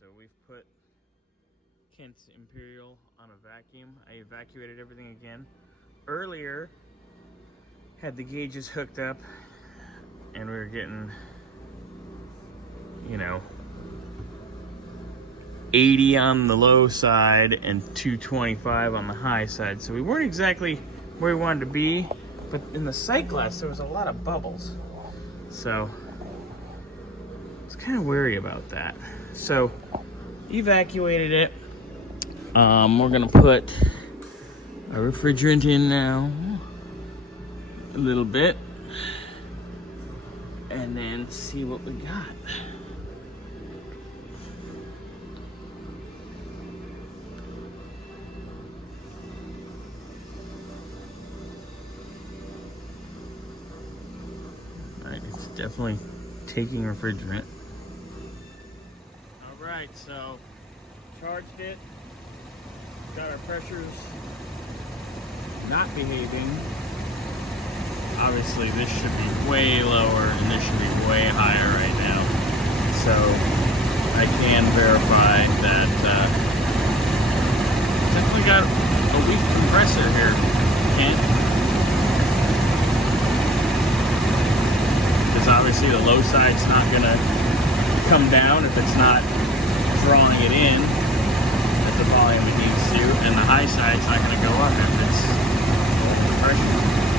So we've put Kent's Imperial on a vacuum. I evacuated everything again. Earlier, had the gauges hooked up, and we were getting, you know, 80 on the low side and 225 on the high side. So we weren't exactly where we wanted to be, but in the sight glass there was a lot of bubbles. So I was kind of wary about that. So evacuated it. We're gonna put a refrigerant in now, a little bit, and then see what we got. Alright, it's definitely taking refrigerant. Alright, so charged it, got our pressures not behaving. Obviously this should be way lower and this should be way higher right now. So I can verify that definitely got a weak compressor here, Kent. Because obviously the low side's not gonna come down if it's not drawing it in at the volume it needs to, and the high side's not gonna go up if it's low pressure.